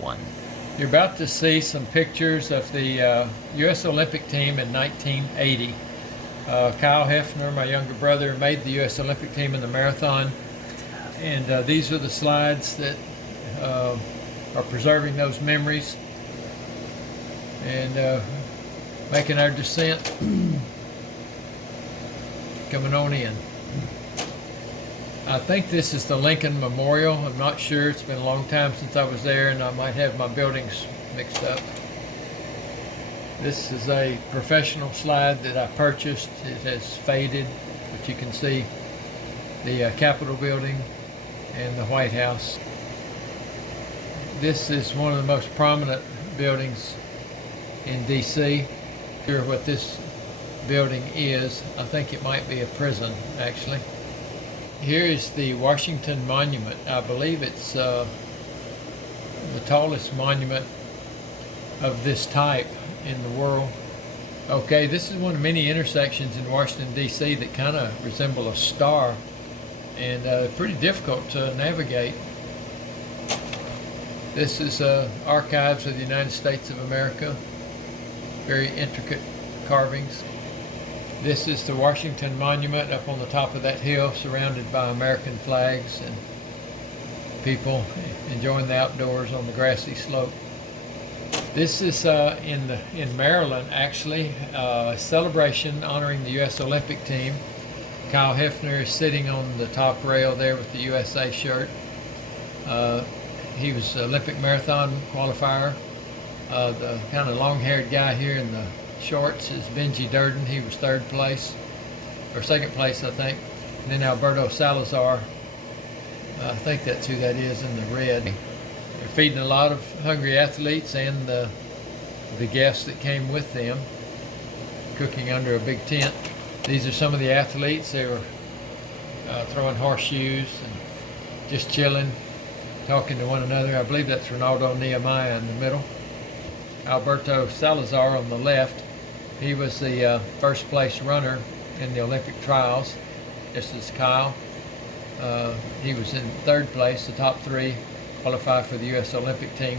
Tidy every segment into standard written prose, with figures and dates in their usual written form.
1. You're about to see some pictures of the U.S. Olympic team in 1980. Kyle Heffner, my younger brother, made the U.S. Olympic team in the marathon. And these are the slides that are preserving those memories and making our descent coming on in. I think this is the Lincoln Memorial. I'm not sure. It's been a long time since I was there, and I might have my buildings mixed up. This is a professional slide that I purchased. It has faded, but you can see the Capitol building and the White House. This is one of the most prominent buildings in D.C. Sure what this building is. I think it might be a prison, actually. Here is the Washington Monument. I believe it's the tallest monument of this type in the world. Okay, this is one of many intersections in Washington, D.C. that kind of resemble a star, and pretty difficult to navigate. This is Archives of the United States of America. Very intricate carvings. This is the Washington Monument up on the top of that hill, surrounded by American flags and people enjoying the outdoors on the grassy slope. This is in Maryland, actually, a celebration honoring the U.S. Olympic team. Kyle Heffner is sitting on the top rail there with the USA shirt. He was Olympic marathon qualifier. The kind of long-haired guy here in the shorts is Benji Durden. He was third place, or second place, I think. And then Alberto Salazar. I think that's who that is in the red. They're feeding a lot of hungry athletes and the guests that came with them, cooking under a big tent. These are some of the athletes. They were throwing horseshoes and just chilling, talking to one another. I believe that's Renaldo and Nehemiah in the middle. Alberto Salazar on the left. He was the first place runner in the Olympic trials. This is Kyle. He was in third place. The top three qualify for the U.S. Olympic team.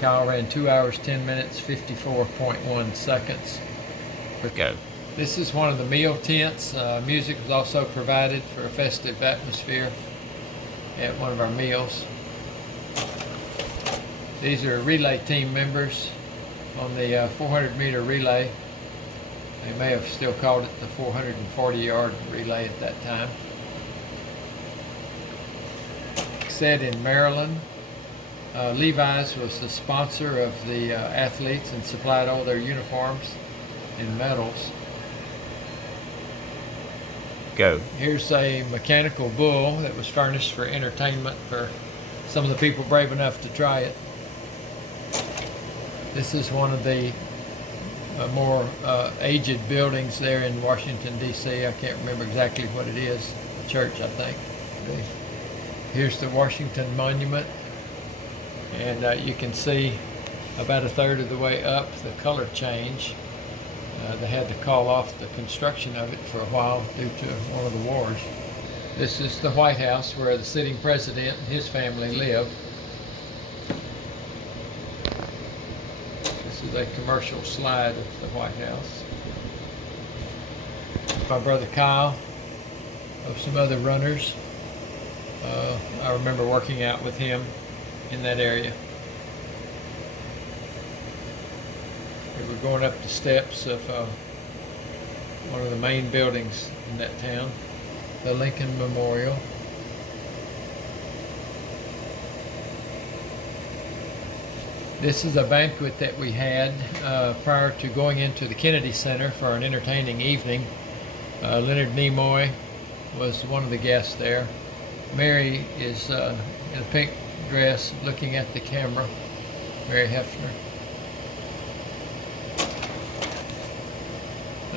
Kyle ran 2 hours, 10 minutes, 54.1 seconds. Go. This is one of the meal tents. Music was also provided for a festive atmosphere at one of our meals. These are relay team members on the 400-meter relay. They may have still called it the 440-yard relay at that time. Said in Maryland, Levi's was the sponsor of the athletes and supplied all their uniforms and medals. Go. Here's a mechanical bull that was furnished for entertainment for some of the people brave enough to try it. This is one of the more aged buildings there in Washington, D.C. I can't remember exactly what it is. A church, I think. Here's the Washington Monument. And you can see about a third of the way up the color change. They had to call off the construction of it for a while due to one of the wars. This is the White House where the sitting president and his family live. This is a commercial slide of the White House. My brother Kyle, of some other runners. I remember working out with him in that area. We were going up the steps of one of the main buildings in that town, the Lincoln Memorial. This is a banquet that we had prior to going into the Kennedy Center for an entertaining evening. Leonard Nimoy was one of the guests there. Mary is in a pink dress looking at the camera, Mary Heffner.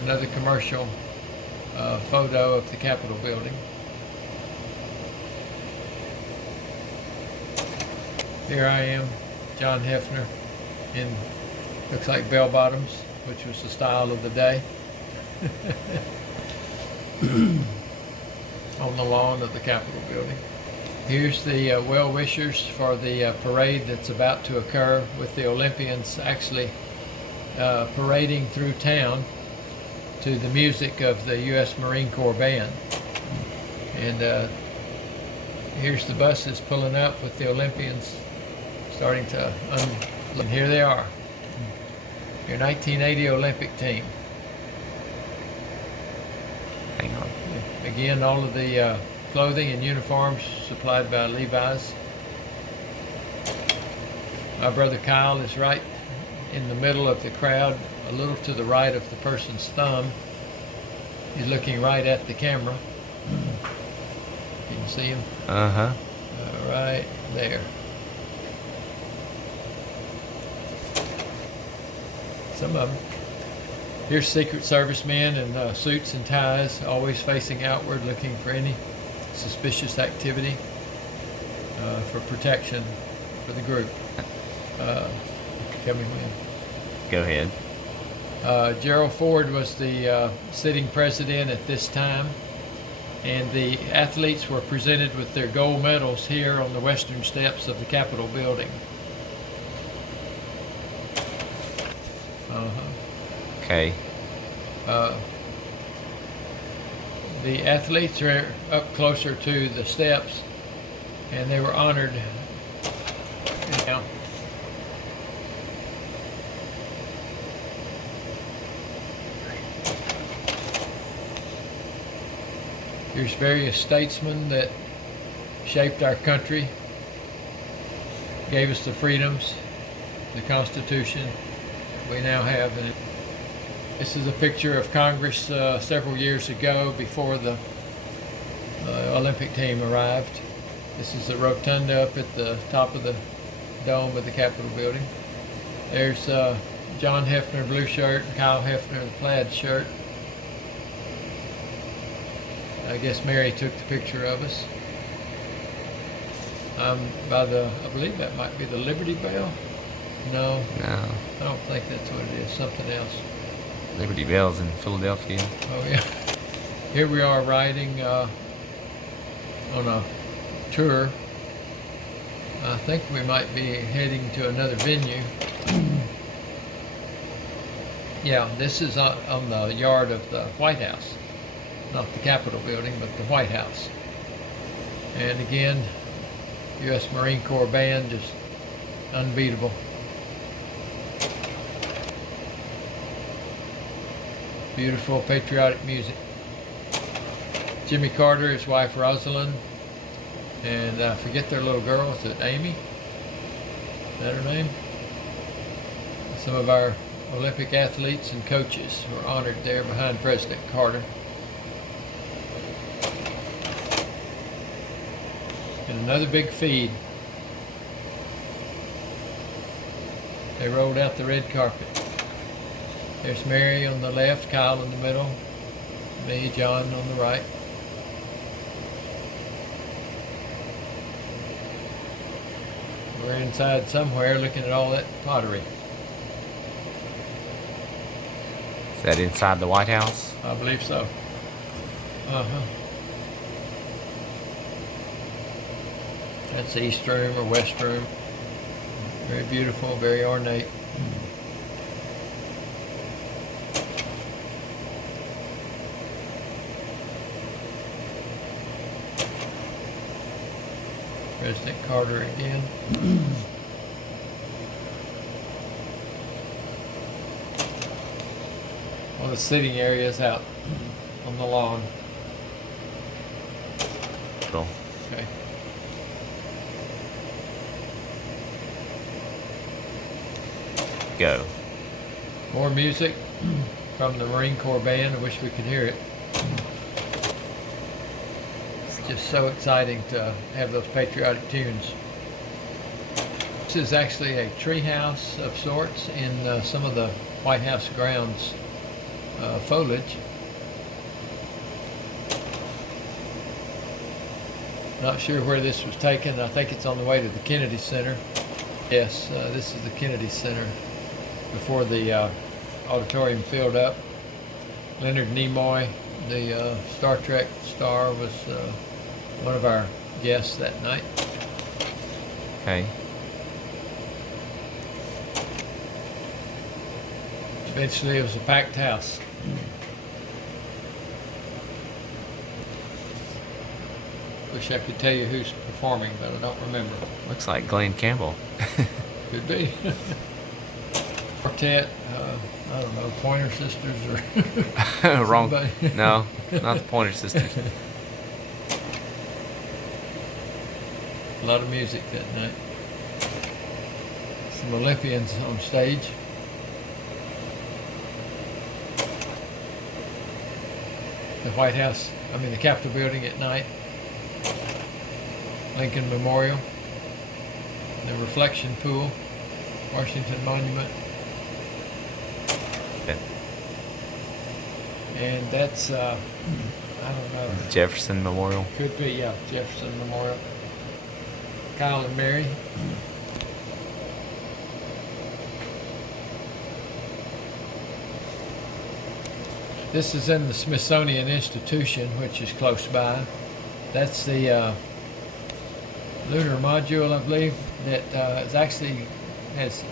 Another commercial photo of the Capitol building. Here I am, John Heffner, in looks like bell bottoms, which was the style of the day. On the lawn of the Capitol building. Here's the well-wishers for the parade that's about to occur, with the Olympians actually parading through town to the music of the U.S. Marine Corps Band. And here's the buses pulling up with the Olympians starting to and here they are, your 1980 Olympic team. Hang on. Again, all of the clothing and uniforms supplied by Levi's. My brother Kyle is right in the middle of the crowd, a little to the right of the person's thumb. He's looking right at the camera. You can see him? Uh-huh. Right there. Some of them. Here's Secret Service men in suits and ties, always facing outward, looking for any suspicious activity for protection for the group. Coming in. Go ahead. Gerald Ford was the sitting president at this time, and the athletes were presented with their gold medals here on the western steps of the Capitol building. Okay. The athletes are up closer to the steps, and they were honored. Now, here's various statesmen that shaped our country, gave us the freedoms, the Constitution we now have. And this is a picture of Congress several years ago before the Olympic team arrived. This is the rotunda up at the top of the dome of the Capitol building. There's John Heffner, blue shirt, and Kyle Heffner, the plaid shirt. I guess Mary took the picture of us. By the, I believe that might be the Liberty Bell. No, I don't think that's what it is. Something else. Liberty Bell's in Philadelphia. Oh yeah. Here we are riding on a tour. I think we might be heading to another venue. Yeah, this is on the yard of the White House. Not the Capitol building, but the White House. And again, U.S. Marine Corps Band, just unbeatable. Beautiful patriotic music. Jimmy Carter, his wife Rosalind, and I forget their little girl. Is it Amy? Is that her name? Some of our Olympic athletes and coaches were honored there behind President Carter. And another big feed. They rolled out the red carpet. There's Mary on the left, Kyle in the middle, me, John on the right. We're inside somewhere looking at all that pottery. Is that inside the White House? I believe so. That's the East Room or West Room. Very beautiful, very ornate. President Carter again. Well, the sitting area is out on the lawn. Cool. Okay. Go. More music from the Marine Corps Band. I wish we could hear it. It's just so exciting to have those patriotic tunes. This is actually a tree house of sorts in some of the White House grounds foliage. Not sure where this was taken. I think it's on the way to the Kennedy Center. Yes, this is the Kennedy Center before the auditorium filled up. Leonard Nimoy, the Star Trek star, was one of our guests that night. Okay. Eventually, it was a packed house. Wish I could tell you who's performing, but I don't remember. Looks like Glenn Campbell. Could be. Quartet, I don't know, Pointer Sisters or Wrong. somebody. No, not the Pointer Sisters. A lot of music that night. Some Olympians on stage. The White House, the Capitol building at night. Lincoln Memorial. The reflection pool. Washington Monument. Okay. And that's, I don't know. Jefferson Memorial. Could be, yeah, Jefferson Memorial. Kyle and Mary. This is in the Smithsonian Institution, which is close by. That's the lunar module, I believe, that is actually has